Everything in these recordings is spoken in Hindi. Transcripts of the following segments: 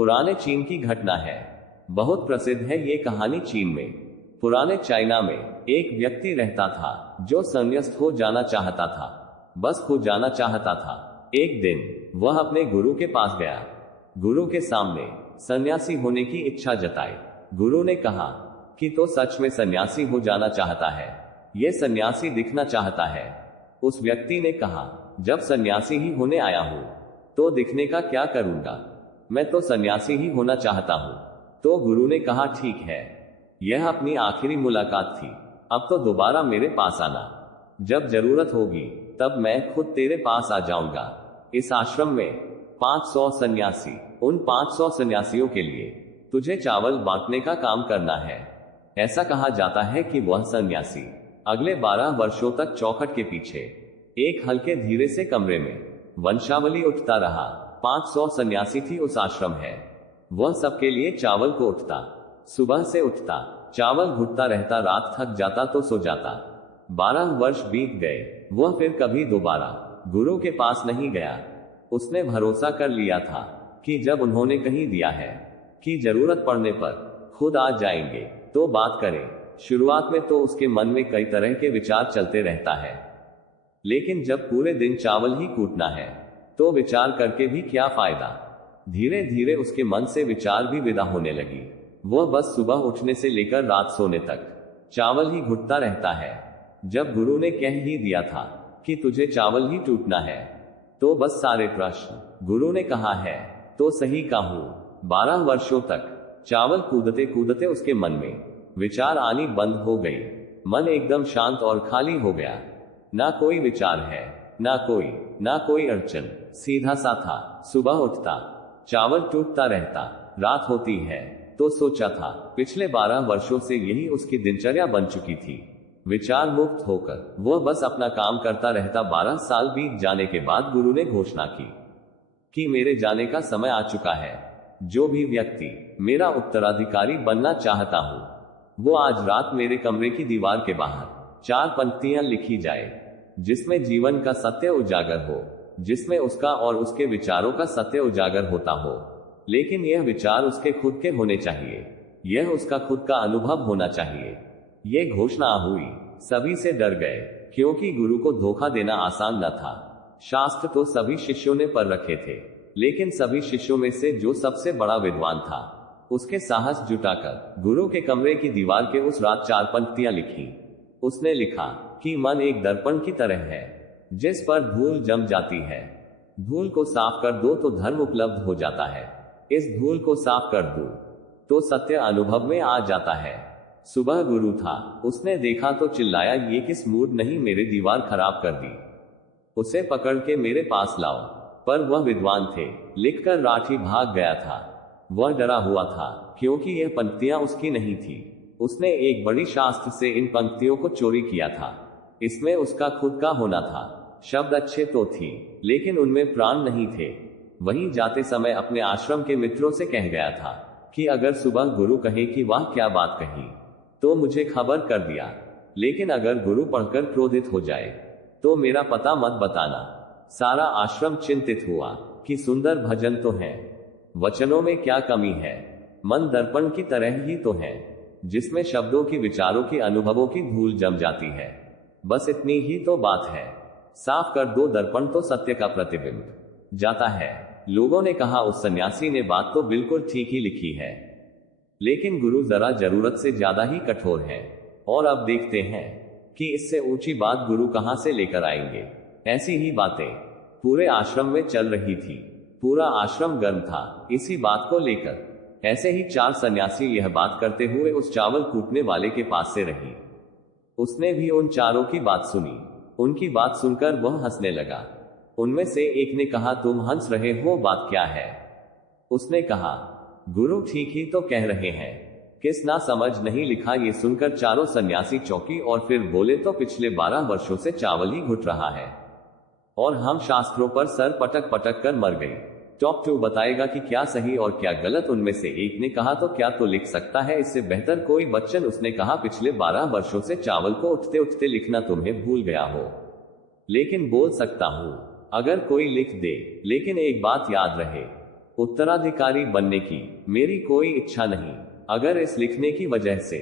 पुराने चीन की घटना है। बहुत प्रसिद्ध है ये कहानी। चीन में पुराने चाइना में एक व्यक्ति रहता था जो संन्यास्त हो जाना चाहता था, बस खो जाना चाहता था। एक दिन वह अपने गुरु के पास गया। गुरु के सामने सन्यासी होने की इच्छा जताई। गुरु ने कहा कि तो सच में सन्यासी हो जाना चाहता है? ये सन्यासी दिखना चाहता है। उस व्यक्ति ने कहा, जब सन्यासी ही होने आया हूं तो दिखने का क्या करूंगा, मैं तो सन्यासी ही होना चाहता हूं। तो गुरु ने कहा, ठीक है, यह अपनी आखिरी मुलाकात थी, अब तो दोबारा मेरे पास आना। जब जरूरत होगी तब मैं खुद तेरे पास आ जाऊंगा। इस आश्रम में 500 सन्यासी, उन 500 सन्यासियों के लिए तुझे चावल बांटने का काम करना है। ऐसा कहा जाता है कि वह सन्यासी अगले 12 वर्षों तक चौखट के पीछे एक हल्के धीरे से कमरे में वंशावली उठता रहा। 500 सन्यासी थी उस आश्रम है। वह सबके लिए चावल को उठता, सुबह से उठता, चावल घुटता रहता, रात थक जाता तो सो जाता। 12 वर्ष बीत गए। वह फिर कभी दोबारा गुरु के पास नहीं गया। उसने भरोसा कर लिया था कि जब उन्होंने कही दिया है कि जरूरत पड़ने पर खुद आ जाएंगे तो बात करें। शुरुआत में तो उसके मन में कई तरह के विचार चलते रहता है, लेकिन जब पूरे दिन चावल ही कूटना है तो विचार करके भी क्या फायदा। धीरे धीरे उसके मन से विचार भी विदा होने लगी। वह बस सुबह उठने से लेकर रात सोने तक चावल ही घुटता रहता है। जब गुरु ने कह ही दिया था कि तुझे चावल ही टूटना है तो बस सारे प्रश्न गुरु ने कहा है तो सही कहूं। 12 वर्षों तक चावल कूदते कूदते उसके मन में विचार आनी बंद हो गई। मन एकदम शांत और खाली हो गया। ना कोई विचार है, ना कोई अड़चन, सीधा सा था। सुबह उठता, चावल टूटता रहता, रात होती है तो सोचा था। पिछले 12 वर्षों से यही उसकी दिनचर्या बन चुकी थी। विचार मुक्त होकर वह बस अपना काम करता रहता। 12 साल बीत जाने के बाद गुरु ने घोषणा की कि मेरे जाने का समय आ चुका है। जो भी व्यक्ति मेरा उत्तराधिकारी बनना चाहता हूं, वो आज रात मेरे कमरे की दीवार के बाहर 4 पंक्तियां लिखी जाए, जिसमें जीवन का सत्य उजागर हो, जिसमें उसका और उसके विचारों का सत्य उजागर होता हो। लेकिन यह विचार उसके खुद के होने चाहिए, यह उसका खुद का अनुभव होना चाहिए। यह घोषणा हुई, सभी से डर गए, क्योंकि गुरु को धोखा देना आसान न था। शास्त्र तो सभी शिष्यों ने पढ़ रखे थे, लेकिन सभी शिष्यों में से जो सबसे बड़ा विद्वान था, उसके साहस जुटाकर गुरु के कमरे की दीवार के उस रात 4 पंक्तियां लिखी। उसने लिखा कि मन एक दर्पण की तरह है, जिस पर धूल जम जाती है। धूल को साफ कर दो तो धर्म उपलब्ध हो जाता है। इस धूल को साफ कर दो तो सत्य अनुभव में आ जाता है। सुबह गुरु था, उसने देखा तो चिल्लाया, ये किस मूड नहीं मेरी दीवार खराब कर दी, उसे पकड़ के मेरे पास लाओ। पर वह विद्वान थे, लिखकर राठी भाग गया था। वह डरा हुआ था, क्योंकि यह पंक्तियां उसकी नहीं थी। उसने एक बड़ी शास्त्र से इन पंक्तियों को चोरी किया था। इसमें उसका खुद का होना था। शब्द अच्छे तो थी, लेकिन उनमें प्राण नहीं थे। वहीं जाते समय अपने आश्रम के मित्रों से कह गया था कि अगर सुबह गुरु कहे कि वाह क्या बात कही, तो मुझे खबर कर दिया। लेकिन अगर गुरु पढ़कर क्रोधित हो जाए तो मेरा पता मत बताना। सारा आश्रम चिंतित हुआ कि सुंदर भजन तो है, वचनों में क्या कमी है। मन दर्पण की तरह ही तो है, जिसमें शब्दों की, विचारों की, अनुभवों की धूल जम जाती है। बस इतनी ही तो बात है। साफ कर दो दर्पण तो सत्य का प्रतिबिंब जाता है। लोगों ने कहा, उस सन्यासी ने बात तो बिल्कुल ठीक ही लिखी है, लेकिन गुरु जरा जरूरत से ज्यादा ही कठोर है। और अब देखते हैं कि इससे ऊंची बात गुरु कहां से लेकर आएंगे। ऐसी ही बातें पूरे आश्रम में चल रही थी। पूरा आश्रम गर्म था इसी बात को लेकर। ऐसे ही 4 सन्यासी यह बात करते हुए उस चावल कूटने वाले के पास से रही। उसने भी उन चारों की बात सुनी। उनकी बात सुनकर वह हंसने लगा। उनमें से एक ने कहा, तुम हंस रहे हो, बात क्या है? उसने कहा, गुरु ठीक ही तो कह रहे हैं, किस ना समझ नहीं लिखा। ये सुनकर चारों सन्यासी चौंकी और फिर बोले, तो पिछले 12 वर्षों से चावल ही घुट रहा है और हम शास्त्रों पर सर पटक पटक कर मर गई। टॉप 2 बताएगा कि क्या सही और क्या गलत। उनमें से एक ने कहा, तो क्या तो लिख सकता है इससे बेहतर कोई वचन। उसने कहा, पिछले 12 वर्षों से चावल को उठते उठते लिखना तुम्हें भूल गया हो, लेकिन बोल सकता हूं अगर कोई लिख दे। लेकिन एक बात याद रहे, उत्तराधिकारी बनने की मेरी कोई इच्छा नहीं। अगर इस लिखने की वजह से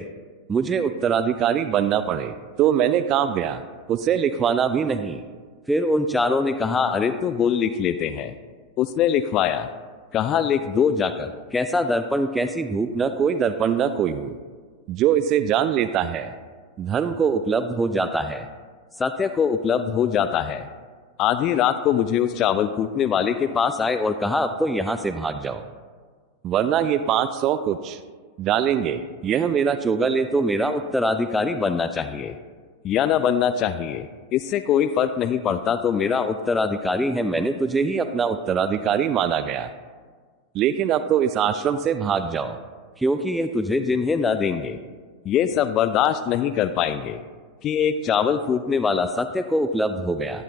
मुझे उत्तराधिकारी बनना पड़े तो मैंने काव्या उसे लिखवाना भी नहीं। फिर उन चारों ने कहा, अरे तू बोल, लिख लेते हैं। उसने लिखवाया। कहा, लिख दो जाकर। कैसा दर्पण, कैसी धूप, न कोई दर्पण न कोई हूं। जो इसे जान लेता है धर्म को उपलब्ध हो जाता है, सत्य को उपलब्ध हो जाता है। आधी रात को मुझे उस चावल कूटने वाले के पास आए और कहा, अब तो यहां से भाग जाओ, वरना ये 500 कुछ डालेंगे। यह मेरा चोगल है, तो मेरा उत्तराधिकारी बनना चाहिए या ना बनना चाहिए, इससे कोई फर्क नहीं पड़ता, तो मेरा उत्तराधिकारी है। मैंने तुझे ही अपना उत्तराधिकारी माना गया, लेकिन अब तो इस आश्रम से भाग जाओ, क्योंकि यह तुझे जिन्हें न देंगे ये सब बर्दाश्त नहीं कर पाएंगे। कि एक चावल फूटने वाला सत्य को उपलब्ध हो गया,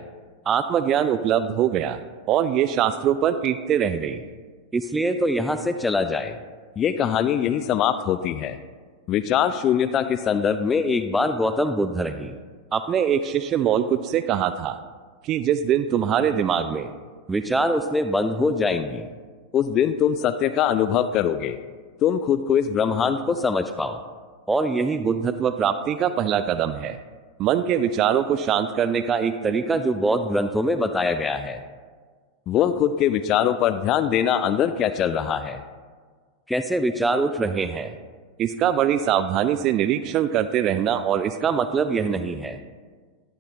आत्मज्ञान उपलब्ध हो गया, और ये शास्त्रों पर पीटते रह गई, इसलिए तो यहां से चला जाए। ये कहानी यही समाप्त होती है। विचार शून्यता के संदर्भ में एक बार गौतम बुद्ध रही अपने एक शिष्य मौलकुच से कहा था कि जिस दिन तुम्हारे दिमाग में विचार उसने बंद हो जाएंगी, उस दिन तुम सत्य का अनुभव करोगे, तुम खुद को इस ब्रह्मांड को समझ पाओ। और यही बुद्धत्व प्राप्ति का पहला कदम है। मन के विचारों को शांत करने का एक तरीका जो बौद्ध ग्रंथों में बताया गया है, वह खुद के विचारों पर ध्यान देना, अंदर क्या चल रहा है, कैसे विचार उठ रहे हैं, इसका बड़ी सावधानी से निरीक्षण करते रहना। और इसका मतलब यह नहीं है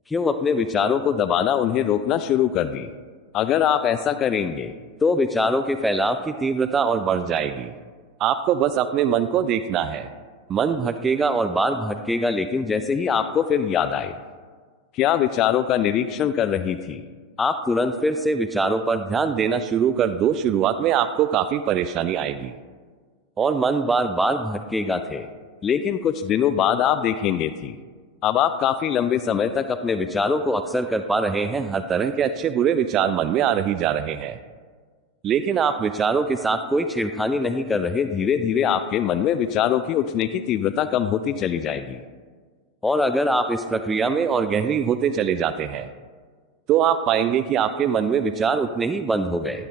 क्यों अपने विचारों को दबाना, उन्हें रोकना शुरू कर दी। अगर आप ऐसा करेंगे तो विचारों के फैलाव की तीव्रता और बढ़ जाएगी। आपको बस अपने मन को देखना है। मन भटकेगा और बार भटकेगा, लेकिन जैसे ही आपको फिर याद आए क्या विचारों का निरीक्षण कर रही थी, आप तुरंत फिर से विचारों पर ध्यान देना शुरू कर दो। शुरुआत में आपको काफी परेशानी आएगी और मन बार बार भटकेगा थे, लेकिन कुछ दिनों बाद आप देखेंगे थी अब आप काफी लंबे समय तक अपने विचारों को अक्सर कर पा रहे हैं। हर तरह के अच्छे बुरे विचार मन में आ रही जा रहे हैं, लेकिन आप विचारों के साथ कोई छेड़खानी नहीं कर रहे। धीरे धीरे आपके मन में विचारों की उठने की तीव्रता कम होती चली जाएगी, और अगर आप इस प्रक्रिया में और गहरी होते चले जाते हैं तो आप पाएंगे कि आपके मन में विचार उठने ही बंद हो गए।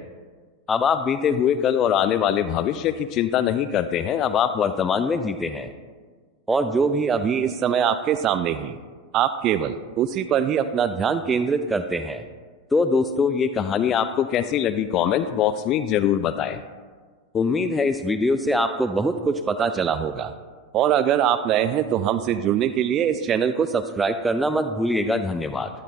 अब आप बीते हुए कल और आने वाले भविष्य की चिंता नहीं करते हैं, अब आप वर्तमान में जीते हैं, और जो भी अभी इस समय आपके सामने ही, आप केवल उसी पर ही अपना ध्यान केंद्रित करते हैं। तो दोस्तों, ये कहानी आपको कैसी लगी कमेंट बॉक्स में जरूर बताएं। उम्मीद है इस वीडियो से आपको बहुत कुछ पता चला होगा, और अगर आप नए हैं तो हमसे जुड़ने के लिए इस चैनल को सब्सक्राइब करना मत भूलिएगा। धन्यवाद।